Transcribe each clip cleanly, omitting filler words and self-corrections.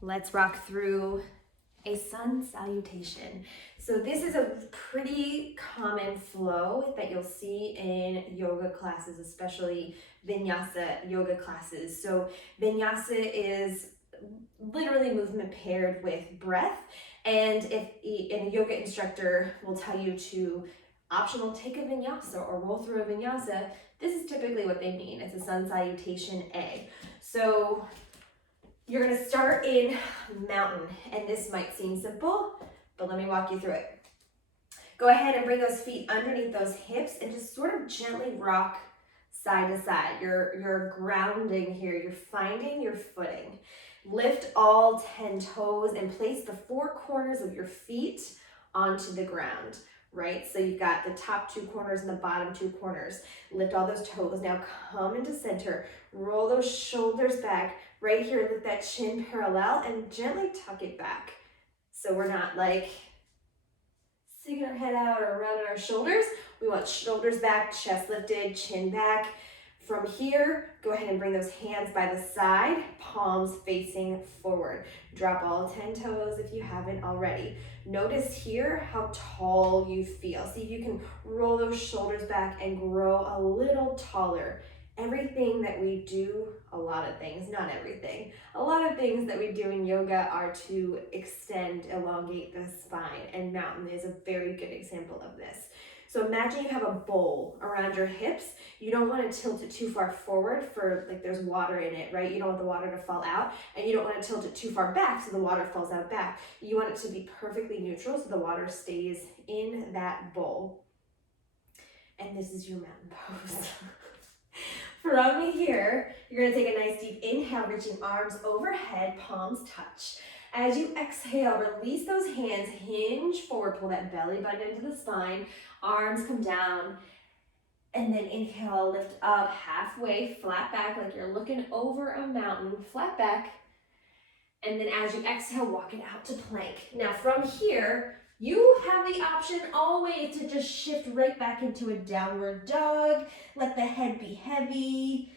Let's rock through a sun salutation. So this is a pretty common flow that you'll see in yoga classes, especially vinyasa yoga classes. So vinyasa is literally movement paired with breath. And if a yoga instructor will tell you to optional take a vinyasa or roll through a vinyasa, this is typically what they mean. It's a sun salutation A. So you're gonna start in mountain, and this might seem simple, but let me walk you through it. Go ahead and bring those feet underneath those hips and just sort of gently rock side to side. You're grounding here, you're finding your footing. Lift all 10 toes and place the 4 corners of your feet onto the ground, right? So you've got the top 2 corners and the bottom 2 corners. Lift all those toes. Now come into center. Roll those shoulders back. Right here, lift that chin parallel and gently tuck it back. So we're not like sticking our head out or around our shoulders. We want shoulders back, chest lifted, chin back. From here, go ahead and bring those hands by the side, palms facing forward. Drop all 10 toes if you haven't already. Notice here how tall you feel. See if you can roll those shoulders back and grow a little taller. Everything that we do, a lot of things, not everything, a lot of things that we do in yoga are to extend, elongate the spine, and mountain is a very good example of this. So imagine you have a bowl around your hips. You don't want to tilt it too far forward for like there's water in it, right? You don't want the water to fall out, and you don't want to tilt it too far back so the water falls out back. You want it to be perfectly neutral so the water stays in that bowl. And this is your mountain pose. From here, you're going to take a nice deep inhale, reaching arms overhead, palms touch. As you exhale, release those hands, hinge forward, pull that belly button into the spine, arms come down, and then inhale, lift up halfway, flat back like you're looking over a mountain, flat back. And then as you exhale, walk it out to plank. Now from here, you have the option always to just shift right back into a downward dog. Let the head be heavy.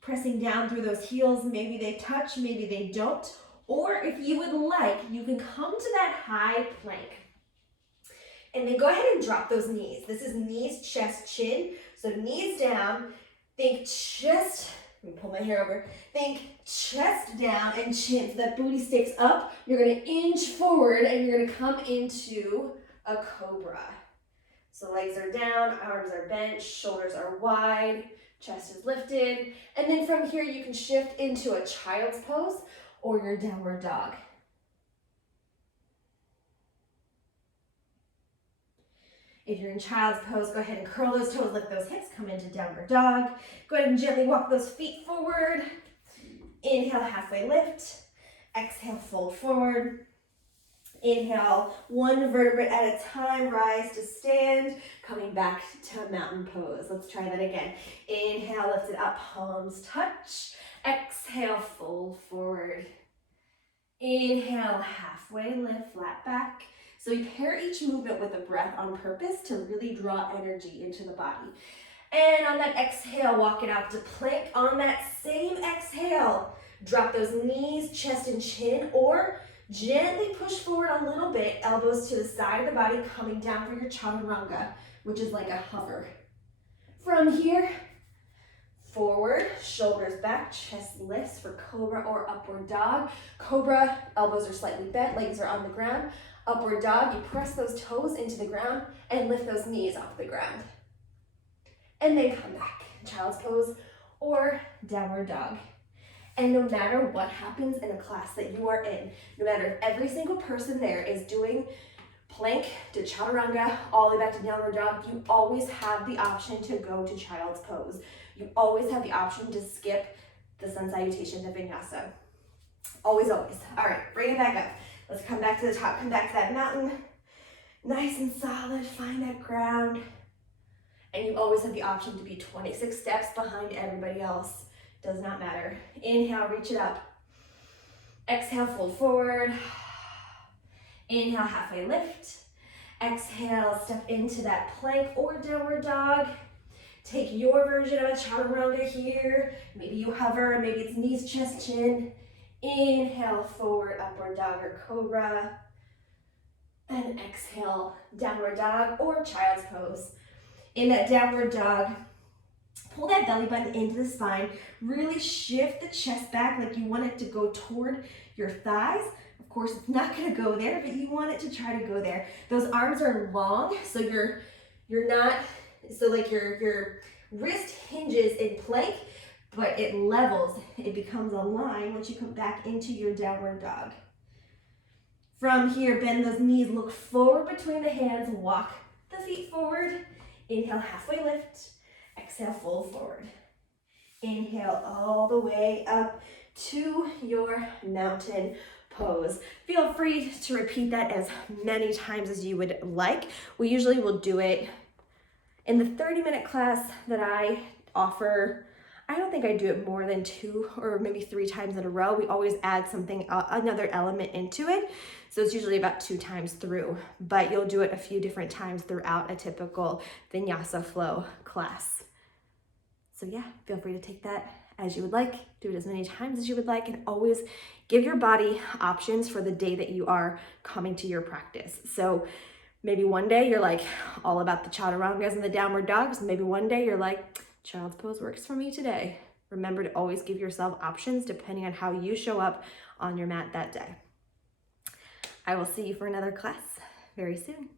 Pressing down through those heels, maybe they touch, maybe they don't. Or if you would like, you can come to that high plank. And then go ahead and drop those knees. This is knees, chest, chin. So knees down, think chest. Let me pull my hair over. Think chest down and chin. So that booty sticks up. You're going to inch forward and you're going to come into a cobra. So legs are down, arms are bent, shoulders are wide, chest is lifted. And then from here you can shift into a child's pose or your downward dog. If you're in child's pose, go ahead and curl those toes, lift those hips, come into downward dog. Go ahead and gently walk those feet forward. Inhale, halfway lift. Exhale, fold forward. Inhale, one vertebrae at a time, rise to stand, coming back to mountain pose. Let's try that again. Inhale, lift it up, palms touch. Exhale, fold forward. Inhale, halfway lift, flat back. So we pair each movement with a breath on purpose to really draw energy into the body. And on that exhale, walk it out to plank. On that same exhale, drop those knees, chest and chin, or gently push forward a little bit, elbows to the side of the body, coming down for your chaturanga, which is like a hover. From here, forward, shoulders back, chest lifts for cobra or upward dog. Cobra, elbows are slightly bent, legs are on the ground. Upward dog, you press those toes into the ground and lift those knees off the ground. And then come back, child's pose or downward dog. And no matter what happens in a class that you are in, no matter if every single person there is doing plank to chaturanga all the way back to downward dog, you always have the option to go to child's pose. You always have the option to skip the sun salutation to vinyasa. Always, always. All right, bring it back up. Let's come back to the top, come back to that mountain. Nice and solid, find that ground. And you always have the option to be 26 steps behind everybody else. Does not matter. Inhale, reach it up. Exhale, fold forward. Inhale, halfway lift. Exhale, step into that plank or downward dog. Take your version of a chaturanga here. Maybe you hover, maybe it's knees, chest, chin. Inhale, forward upward dog or cobra. And exhale, downward dog or child's pose. In that downward dog, pull that belly button into the spine. Really shift the chest back like you want it to go toward your thighs. Of course, it's not gonna go there, but you want it to try to go there. Those arms are long, so you're not, so like your wrist hinges in plank, but it levels. It becomes a line once you come back into your downward dog. From here, bend those knees, look forward between the hands, walk the feet forward. Inhale, halfway lift. Exhale, fold forward. Inhale all the way up to your mountain pose. Feel free to repeat that as many times as you would like. We usually will do it in the 30-minute class that I offer. I don't think I do it more than 2 or maybe 3 times in a row. We always add something, another element into it. So it's usually about 2 times through, but you'll do it a few different times throughout a typical vinyasa flow class. So yeah, feel free to take that as you would like, do it as many times as you would like, and always give your body options for the day that you are coming to your practice. So maybe one day you're like all about the chaturangas and the downward dogs. Maybe one day you're like, child's pose works for me today. Remember to always give yourself options depending on how you show up on your mat that day. I will see you for another class very soon.